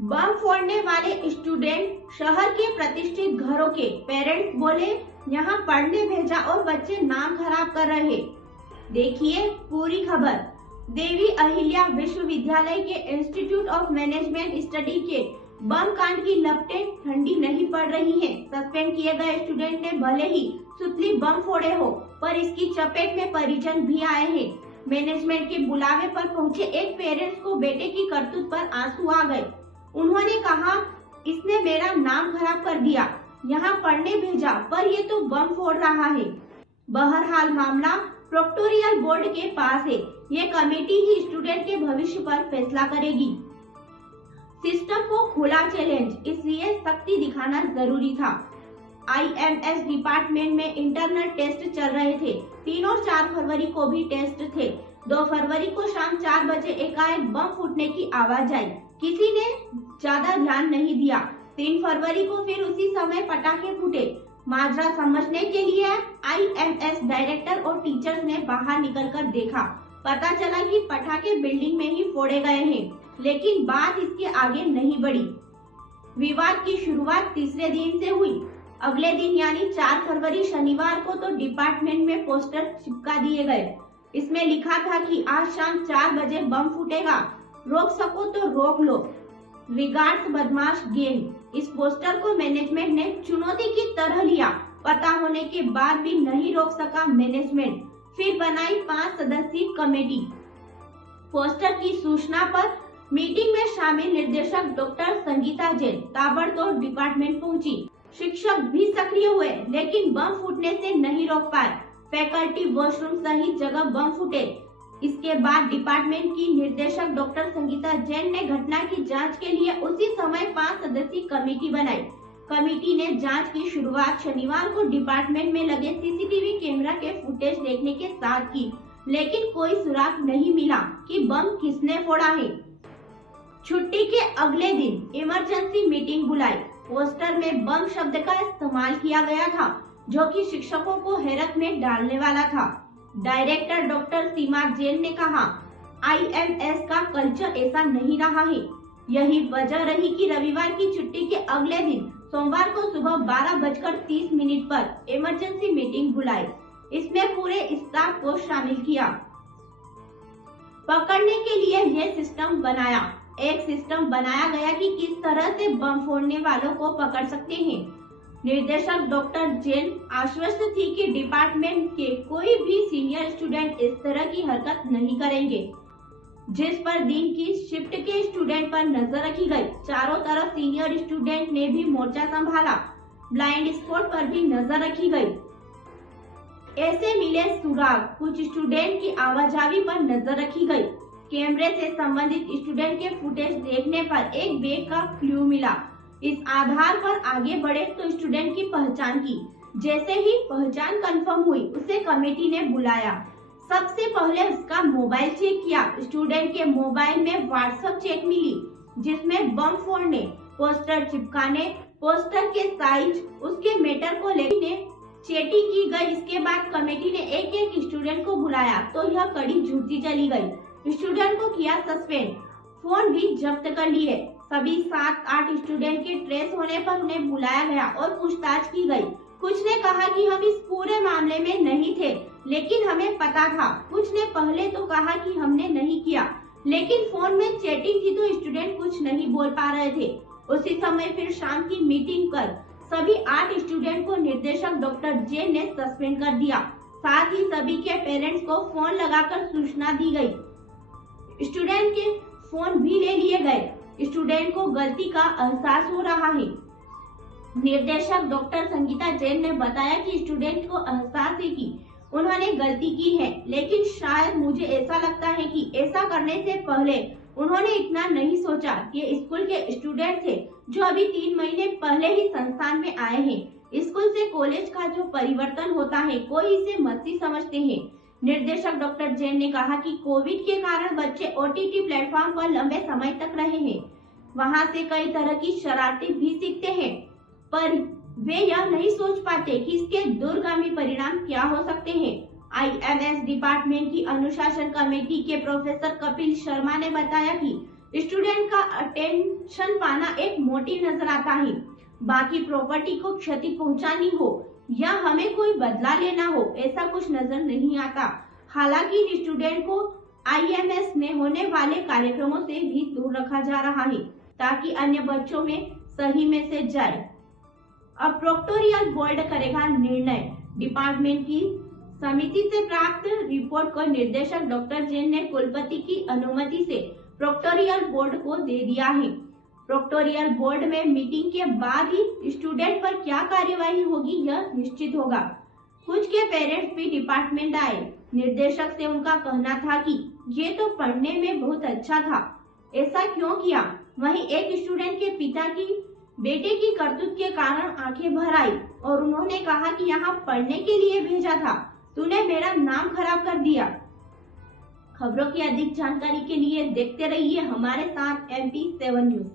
बम फोड़ने वाले स्टूडेंट शहर के प्रतिष्ठित घरों के पेरेंट्स बोले यहाँ पढ़ने भेजा और बच्चे नाम खराब कर रहे। देखिए पूरी खबर। देवी अहिल्या विश्वविद्यालय के इंस्टीट्यूट ऑफ मैनेजमेंट स्टडी के बम कांड की लपटें ठंडी नहीं पड़ रही हैं। सस्पेंड किए गए स्टूडेंट ने भले ही सुतली बम फोड़े हो, पर इसकी चपेट में परिजन भी आए हैं। मैनेजमेंट के बुलावे पर पहुंचे एक पेरेंट्स को बेटे की करतूत पर आंसू आ गए। उन्होंने कहा, इसने मेरा नाम खराब कर दिया, यहाँ पढ़ने भेजा पर ये तो बम फोड़ रहा है। बहरहाल मामला प्रोक्टोरियल बोर्ड के पास है। ये कमेटी ही स्टूडेंट के भविष्य पर फैसला करेगी। सिस्टम को खुला चैलेंज, इसलिए सख्ती दिखाना जरूरी था। IMS डिपार्टमेंट में इंटरनल टेस्ट चल रहे थे। 3 और 4 फरवरी को भी टेस्ट थे। 2 फरवरी को शाम 4 बजे एकाएक बम फूटने की आवाज आई। किसी ने ज्यादा ध्यान नहीं दिया। 3 फरवरी को फिर उसी समय पटाखे फूटे। माजरा समझने के लिए IMS डायरेक्टर और टीचर्स ने बाहर निकलकर देखा। पता चला कि पटाखे बिल्डिंग में ही फोड़े गए हैं, लेकिन बात इसके आगे नहीं बढ़ी। विवाद की शुरुआत तीसरे दिन से हुई। अगले दिन यानी 4 फरवरी शनिवार को तो डिपार्टमेंट में पोस्टर चिपका दिए गए। इसमें लिखा था कि आज शाम 4 बजे बम फूटेगा, रोक सको तो रोक लो। रिगार्ड्स बदमाश गैंग। इस पोस्टर को मैनेजमेंट ने चुनौती की तरह लिया। पता होने के बाद भी नहीं रोक सका मैनेजमेंट। फिर बनाई 5 सदस्यीय कमेटी। पोस्टर की सूचना पर मीटिंग में शामिल निर्देशक डॉक्टर संगीता जैन ताबड़तोड़ डिपार्टमेंट पहुंची। शिक्षक भी सक्रिय हुए, लेकिन बम फूटने से नहीं रोक पाए। फैकल्टी वॉशरूम सहित जगह बम फूटे। इसके बाद डिपार्टमेंट की निर्देशक डॉक्टर संगीता जैन ने घटना की जांच के लिए उसी समय 5 सदस्यीय कमेटी बनाई। कमेटी ने जांच की शुरुआत शनिवार को डिपार्टमेंट में लगे CCTV कैमरा के फुटेज देखने के साथ की, लेकिन कोई सुराग नहीं मिला कि बम किसने फोड़ा है। छुट्टी के अगले दिन इमरजेंसी मीटिंग बुलाई। पोस्टर में बम शब्द का इस्तेमाल किया गया था, जो कि शिक्षकों को हैरत में डालने वाला था। डायरेक्टर डॉक्टर सीमा जैन ने कहा, IMS का कल्चर ऐसा नहीं रहा है। यही वजह रही कि रविवार की छुट्टी के अगले दिन सोमवार को सुबह 12:30 पर इमरजेंसी मीटिंग बुलाई। इसमें पूरे स्टाफ को शामिल किया। पकड़ने के लिए यह सिस्टम बनाया। एक सिस्टम बनाया गया कि किस तरह से बम फोड़ने वालों को पकड़ सकते हैं। निर्देशक डॉक्टर जैन आश्वस्त थी कि डिपार्टमेंट के कोई भी सीनियर स्टूडेंट इस तरह की हरकत नहीं करेंगे। जिस पर दिन की शिफ्ट के स्टूडेंट पर नजर रखी गई। चारों तरफ सीनियर स्टूडेंट ने भी मोर्चा संभाला। ब्लाइंड स्पॉट पर भी नजर रखी गई। ऐसे मिले सुराग। कुछ स्टूडेंट की आवाजाही पर नजर रखी गई। कैमरे से संबंधित स्टूडेंट के फुटेज देखने पर एक बैग का क्लू मिला। इस आधार पर आगे बढ़े तो स्टूडेंट की पहचान की। जैसे ही पहचान कंफर्म हुई, उसे कमेटी ने बुलाया। सबसे पहले उसका मोबाइल चेक किया। स्टूडेंट के मोबाइल में व्हाट्सएप चेक मिली, जिसमें बम फोड़ने, पोस्टर चिपकाने, पोस्टर के साइज, उसके मैटर को लेकर चैटिंग की गई। इसके बाद कमेटी ने एक एक स्टूडेंट को बुलाया तो यह कड़ी झूठी चली गई। स्टूडेंट को किया सस्पेंड, फोन भी जब्त कर लिए। सभी 7-8 स्टूडेंट के ट्रेस होने पर उन्हें बुलाया गया और पूछताछ की गई। कुछ ने कहा कि हम इस पूरे मामले में नहीं थे, लेकिन हमें पता था। कुछ ने पहले तो कहा कि हमने नहीं किया, लेकिन फोन में चैटिंग थी तो स्टूडेंट कुछ नहीं बोल पा रहे थे। उसी समय फिर शाम की मीटिंग कर सभी 8 स्टूडेंट को निर्देशक डॉक्टर जैन ने सस्पेंड कर दिया। साथ ही सभी के पेरेंट्स को फोन लगाकर सूचना दी गई। स्टूडेंट के फोन भी ले लिए गए। स्टूडेंट को गलती का एहसास हो रहा है। निर्देशक डॉक्टर संगीता जैन ने बताया कि स्टूडेंट को एहसास है कि उन्होंने गलती की है, लेकिन शायद मुझे ऐसा लगता है कि ऐसा करने से पहले उन्होंने इतना नहीं सोचा कि स्कूल के स्टूडेंट थे जो अभी 3 महीने पहले ही संस्थान में आए हैं। स्कूल से कॉलेज का जो परिवर्तन होता है, कोई इसे मस्ती समझते हैं। निर्देशक डॉक्टर जैन ने कहा कि कोविड के कारण बच्चे OTT प्लेटफॉर्म पर लंबे समय तक रहे हैं। वहां से कई तरह की शरारतें भी सीखते हैं, पर वे यह नहीं सोच पाते कि इसके दूरगामी परिणाम क्या हो सकते हैं। IMS डिपार्टमेंट की अनुशासन कमेटी के प्रोफेसर कपिल शर्मा ने बताया कि स्टूडेंट का अटेंशन पाना एक मोटिव नजर आता है। बाकी प्रॉपर्टी को क्षति पहुंचानी हो या हमें कोई बदला लेना हो, ऐसा कुछ नजर नहीं आता। हालांकि स्टूडेंट को IMS में होने वाले कार्यक्रमों से भी दूर रखा जा रहा है ताकि अन्य बच्चों में सही मैसेज जाए। अब प्रोक्टोरियल बोर्ड करेगा निर्णय। डिपार्टमेंट की समिति से प्राप्त रिपोर्ट को निर्देशक डॉक्टर जैन ने कुलपति की अनुमति से प्रोक्टोरियल बोर्ड को दे दिया है। प्रोक्टोरियल बोर्ड में मीटिंग के बाद ही स्टूडेंट पर क्या कार्यवाही होगी यह निश्चित होगा। कुछ के पेरेंट्स भी डिपार्टमेंट आए। निर्देशक से उनका कहना था कि ये तो पढ़ने में बहुत अच्छा था, ऐसा क्यों किया। वहीं एक स्टूडेंट के पिता की बेटे की करतूत के कारण आंखें भर आई और उन्होंने कहा कि यहाँ पढ़ने के लिए भेजा था, तूने मेरा नाम खराब कर दिया। खबरों की अधिक जानकारी के लिए देखते रहिए हमारे साथ MP7 न्यूज।